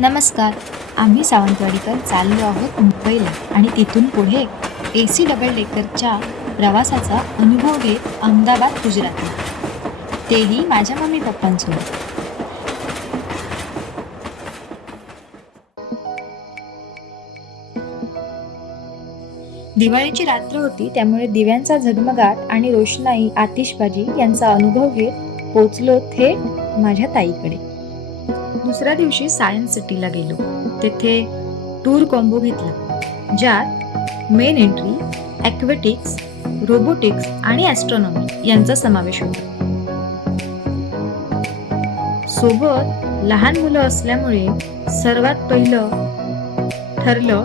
नमस्कार. आम्ही सावंतवाडीकर चाललो आहोत मुंबईला आणि तिथून पुढे AC डबल डेकरच्या प्रवासाचा अनुभव घेत अहमदाबाद, गुजरातला. तेही माझ्या मम्मी पप्पांसोबत. दिवाळीची रात्र होती, त्यामुळे दिव्यांचा झगमगाट आणि रोषणाई, आतिषबाजी यांचा अनुभव घेत पोचलो थेट माझ्या ताईकडे. दुसऱ्या दिवशी सायन्स सिटीला गेलो. तेथे टूर कॉम्बो घेतला, ज्यात मेन एंट्री, ॲक्वेटिक्स, रोबोटिक्स आणि ॲस्ट्रॉनॉमी यांचा समावेश होता. सोबत लहान मुलं असल्यामुळे सर्वात पहिलं ठरलं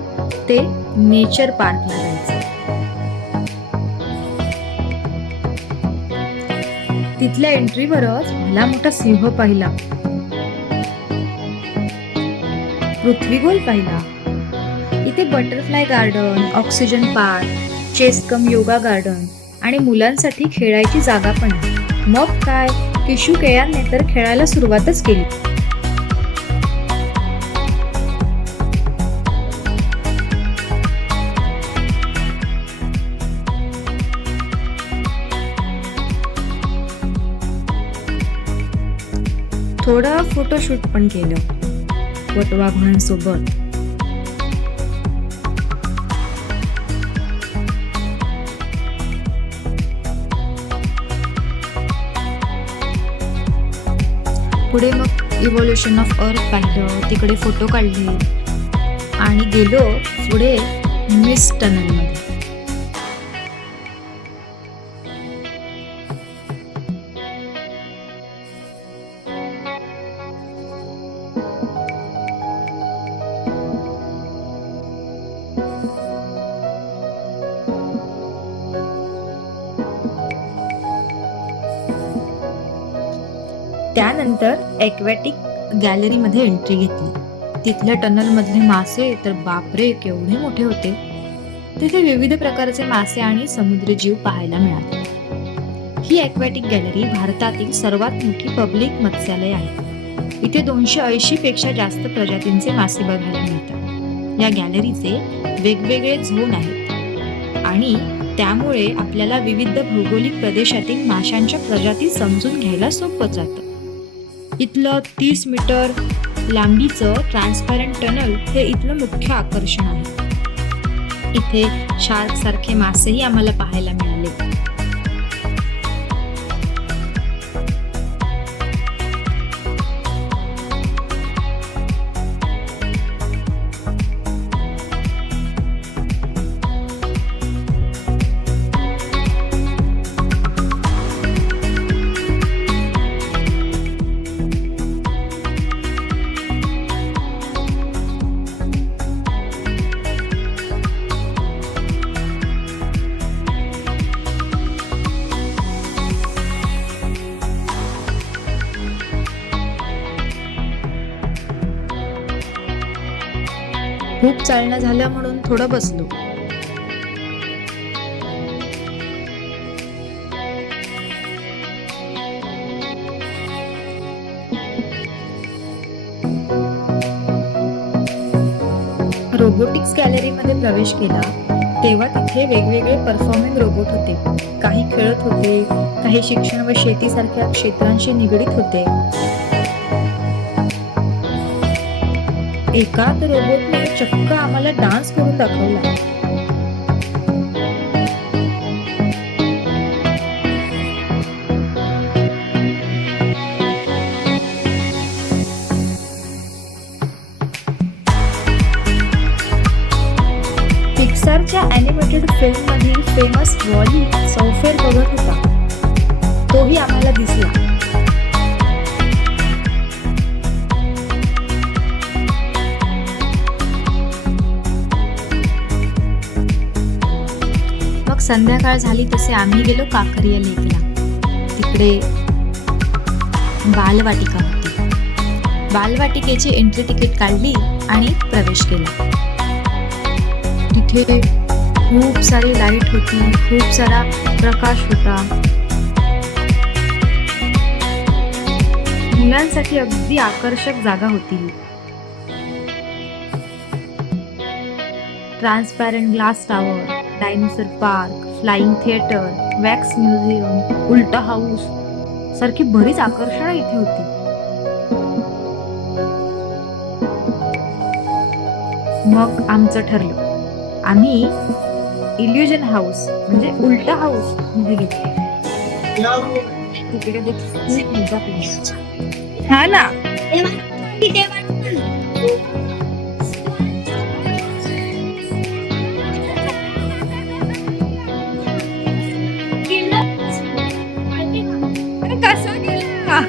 ते नेचर पार्कला जायचं. तिथल्या एंट्रीवरच भला मोठा सिंह पाहिला, पृथ्वीगोल पाहिला. इथे butterfly garden, oxygen park, chess cum yoga garden आणि मुलांसाठी खेळायची जागा पण आहे. मग काय, किशू केयांनी तर खेळायला सुरुवातच केली. थोडं फोटोशूट पण केलं वटवाघुळांसोबत. पुढे मग इव्होल्युशन ऑफ अर्थ पाहिलं, तिकडे फोटो काढले आणि गेलो पुढे मिस्ट टनलमध्ये. त्यानंतर ॲक्वॅटिक गॅलरीमध्ये एंट्री घेतली. तिथल्या टनलमधले मासे तर बापरे केवढे मोठे होते. तिथे विविध प्रकारचे मासे आणि समुद्री जीव पाहायला मिळाले. ही ॲक्वॅटिक गॅलरी भारतातील सर्वात मोठी पब्लिक मत्स्यालय आहे. इथे 280 पेक्षा जास्त प्रजातींचे मासे बघायला मिळतात. या गॅलरीचे वेगवेगळे झोन आहेत आणि त्यामुळे आपल्याला विविध भौगोलिक प्रदेशातील माशांच्या प्रजाती समजून घ्यायला सोपं जातं. इथलं 30 मीटर लांबीचं ट्रान्सपॅरंट टनल हे इथलं मुख्य आकर्षण आहे. इथे शार्क सारखे मासेही आम्हाला पाहायला मिळाले. खूप चालणं झालं म्हणून थोडं बसलो. रोबोटिक्स गॅलरीमध्ये प्रवेश केला तेव्हा तिथे वेगवेगळे परफॉर्मिंग रोबोट होते. काही खेळत होते, काही शिक्षण व शेतीसारख्या क्षेत्रांशी निगडीत होते. एका तर रोबोटने चक्क आम्हाला डान्स करून दाखवला. पिक्सारच्या ॲनिमेटेड फिल्म मधील फेमस वॉली चौफेर बघत होता. तोही आम्हाला दिसला. संध्याकाळ झाली तसे आम्ही गेलो काकरिया लेकला. तिकडे बालवाटिका होती. बालवाटिकेची एंट्री तिकीट काढली आणि प्रवेश केला. तिथे खूप सारी लाईट होती, खूप सारा प्रकाश होता. मुलांसाठी अगदी आकर्षक जागा होती. Transparent glass tower, dinosaur park, flying theatre, wax museum, उल्टा हाऊस सारखी बरीच आकर्षणं इथे होती. मग आमचं ठरलं, आम्ही इल्युजन हाऊस म्हणजे उल्टा हाऊस मध्ये घेतलं. तिकडे देखील खूप मजा केली. हा ना. अरे कसा गेला?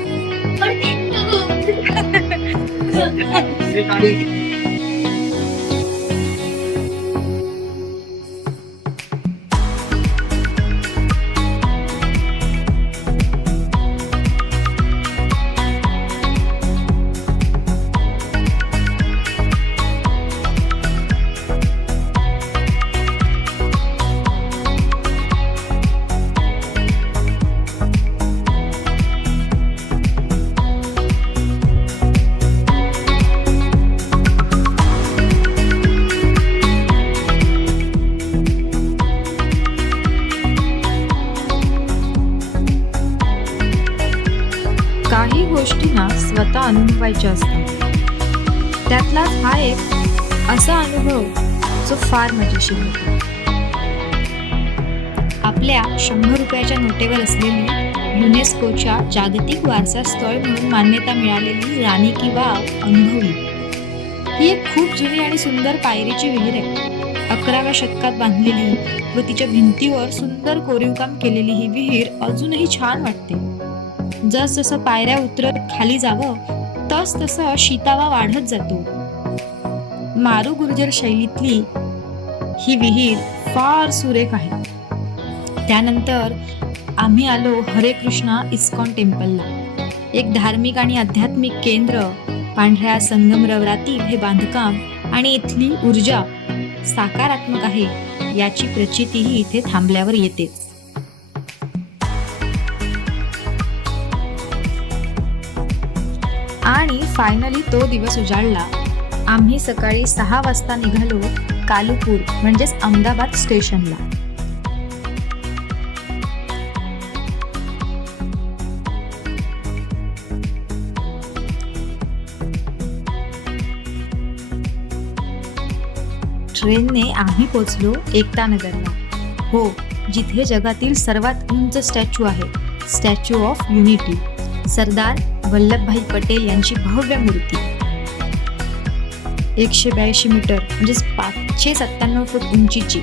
काही गोष्टी ना स्वतः अनुभवायच्या असतात. त्यातलाच हा एक असा अनुभव जो फार मजेशीर होता. आपल्या 100 रुपयाच्या नोटेवर असलेली युनेस्कोच्या जागतिक वारसा स्थळ म्हणून मान्यता मिळालेली राणी की वाव अनुभवली. ही एक खूप जुनी आणि सुंदर पायरीची विहीर आहे. 11व्या शतकात बांधलेली व तिच्या भिंतीवर सुंदर कोरीवकाम केलेली ही विहीर अजूनही छान वाटते. जसजसं पायऱ्या उतरत खाली जावं तस तसं शीतावा वाढत जातो. मारू गुर्जर शैलीतली ही विहीर फार सुरेख आहे. त्यानंतर आम्ही आलो हरे कृष्णा इस्कॉन टेम्पलला. एक धार्मिक आणि आध्यात्मिक केंद्र, पांढऱ्या संगमरवरातील हे बांधकाम आणि इथली ऊर्जा सकारात्मक आहे याची प्रचितीही इथे थांबल्यावर येतेच. आणि फायनली तो दिवस उजाडला. आम्ही सकाळी 6 वाजता निघालो कालुपूर म्हणजेच अहमदाबाद स्टेशनला. ट्रेनने आम्ही पोचलो एकता नगरला. हो, जिथे जगातील सर्वात उंच स्टॅच्यू आहे, statue of unity, Sardar Vallabhbhai Patel यांची भव्य मूर्ती. 182 मीटर म्हणजे 597 फूट उंचीची.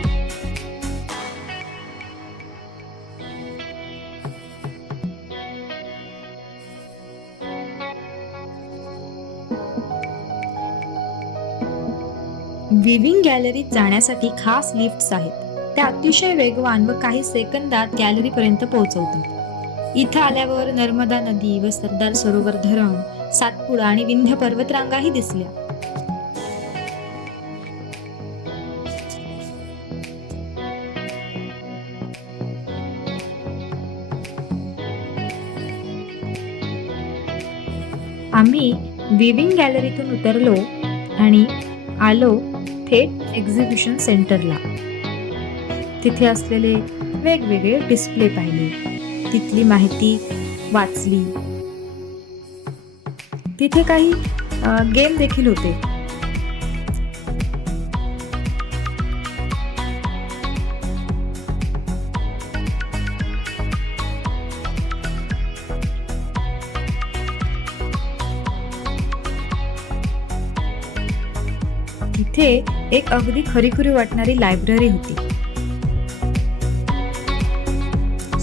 विविंग गॅलरीत जाण्यासाठी खास लिफ्ट्स आहेत. त्या अतिशय वेगवान व काही सेकंदात गॅलरीपर्यंत पोहोचवतात. इथं आल्यावर नर्मदा नदी व सरदार सरोवर धरण, सातपुडा आणि विंध्य पर्वतरांगाही दिसल्या. आम्ही विविंग गॅलरीतून उतरलो आणि आलो थेट एक्झिबिशन सेंटरला. तिथे असलेले वेगवेगळे डिस्प्ले पाहिले, तिथली माहिती वाचली. तिथे काही गेम देखील होते. तिथे एक अगदी खरीखुरी वाटणारी लायब्ररी होती.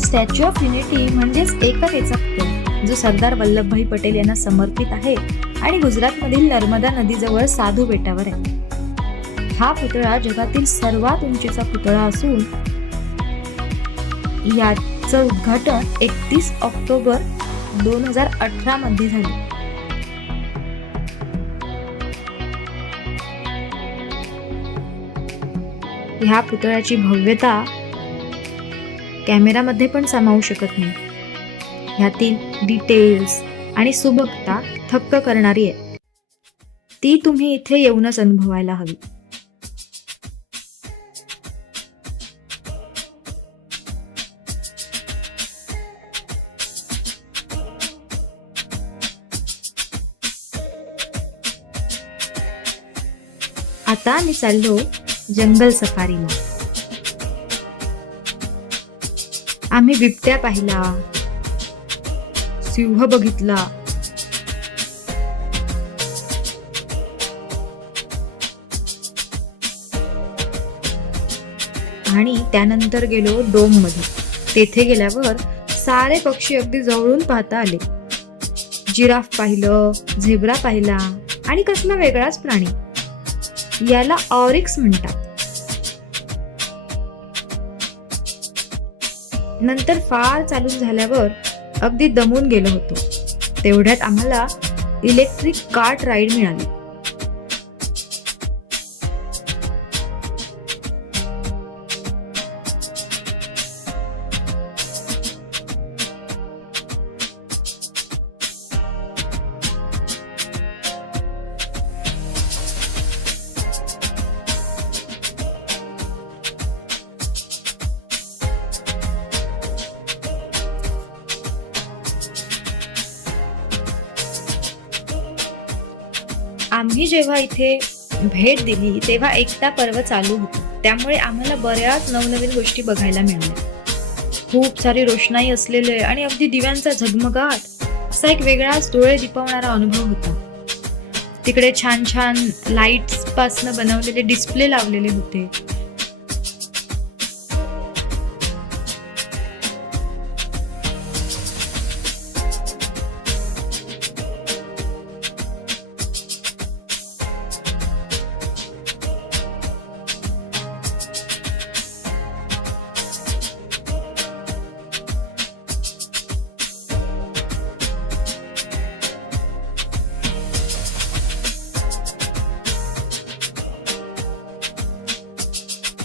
स्टॅच्यू ऑफ युनिटी म्हणजेच एकतेचा पुतळा, जो सरदार वल्लभभाई पटेल यांना समर्पित आहे आणि गुजरातमधील नर्मदा नदीजवळ साधू बेटावर आहे. हा पुतळा जगातील सर्वात उंचीचा पुतळा असून याचं उद्घाटन 31 ऑक्टोबर 2018 मध्ये झाले. ह्या पुतळ्याची भव्यता कॅमेरामध्ये पण सामावू शकत नाही. ह्यातील डिटेल्स आणि सुबकता थक्क करणारी आहे. ती तुम्ही इथे येऊनच अनुभवायला हवी. आता आम्ही चाललो जंगल सफारीला. आम्ही बिबट्या पाहिला, सिंह बघितला, आणि त्यानंतर गेलो डोम मध्ये. तेथे गेल्यावर सारे पक्षी अगदी जवळून पाहता आले. जिराफ पाहिलं, झेब्रा पाहिला आणि कसला वेगळाच प्राणी, याला ऑरिक्स म्हणतात. नंतर फार चालून झाल्यावर अगदी दमून गेलो होतो. तेवढ्यात आम्हाला इलेक्ट्रिक कार्ट राईड मिळाली. आम्ही जेव्हा इथे भेट दिली तेव्हा एकता पर्व चालू होतं, त्यामुळे आम्हाला बऱ्याच नवनवीन गोष्टी बघायला मिळाल्या. खूप सारी रोषणाई असलेले आणि अगदी दिव्यांचा झगमगाट असा एक वेगळाच डोळे दिपवणारा अनुभव होता. तिकडे छान छान लाईट्स पासनं बनवलेले डिस्प्ले लावलेले होते.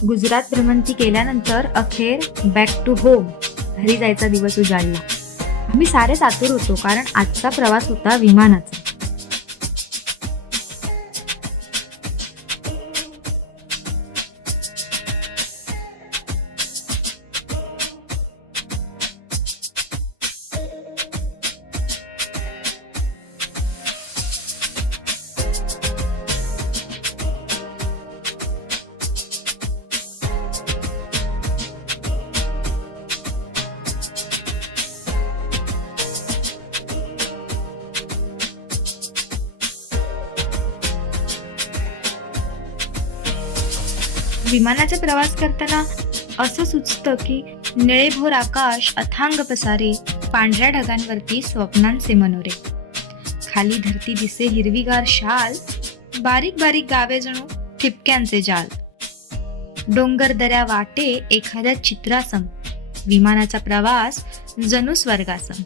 गुजरात भ्रमंती केल्यानंतर अखेर बॅक टू होम, घरी जायचा दिवस उजाडला. आम्ही सारेच आतुर होतो, कारण आजचा प्रवास होता विमानाचा. विमानाचा प्रवास करताना असं सुचतं की निळेभोर आकाश, अथांग पसारे, पांढऱ्या ढगांवरती स्वप्नांचे मनोरे, खाली धरती दिसे हिरवीगार शाल, बारीक बारीक गावे जणू ठिपक्यांचे जाल, डोंगर दऱ्या वाटे एखाद्या चित्रासम, विमानाचा प्रवास जणू स्वर्गासम.